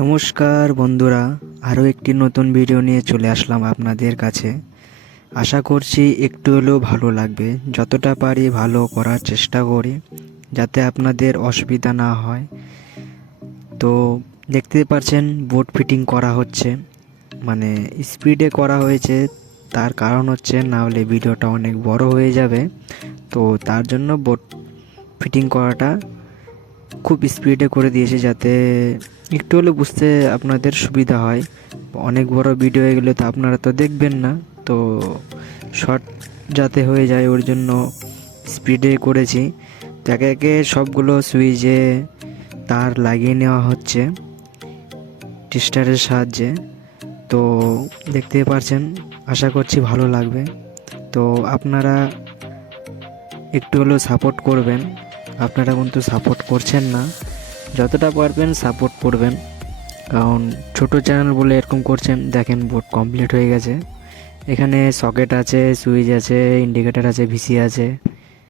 নমস্কার বন্ধুরা, আরও একটি নতুন ভিডিও নিয়ে চলে আসলাম আপনাদের কাছে। আশা করছি একটু হলেও ভালো লাগবে। যতটা পারি ভালো করার চেষ্টা করি যাতে আপনাদের অসুবিধা না হয়। তো দেখতে পাচ্ছেন বোট ফিটিং করা হচ্ছে, মানে স্পিডে করা হয়েছে। তার কারণ হচ্ছে না হলে ভিডিওটা অনেক বড় হয়ে যাবে, তো তার জন্য বোট ফিটিং করাটা খুব স্পিডে করে দিয়েছে যাতে একটু হলে বুঝতে আপনাদের সুবিধা হয়। অনেক বড় ভিডিও হয়ে গেলে তো আপনারা তো দেখবেন না, তো শর্ট যাতে হয়ে যায় ওর জন্য স্পিডে করেছি। তো একে একে সবগুলো সুইচে তার লাগিয়ে নেওয়া হচ্ছে টেস্টারের সাহায্যে। তো দেখতেই পারছেন, আশা করছি ভালো লাগবে। তো আপনারা একটু হলেও সাপোর্ট করবেন। আপনারা কিন্তু সাপোর্ট করছেন না, যতটা পারবেন সাপোর্ট করবেন, কারণ ছোট চ্যানেল বলে এরকম করছেন। দেখেন বোর্ড কমপ্লিট হয়ে গেছে, এখানে সকেট আছে, সুইচ আছে, ইন্ডিকেটার আছে, ভিসি আছে,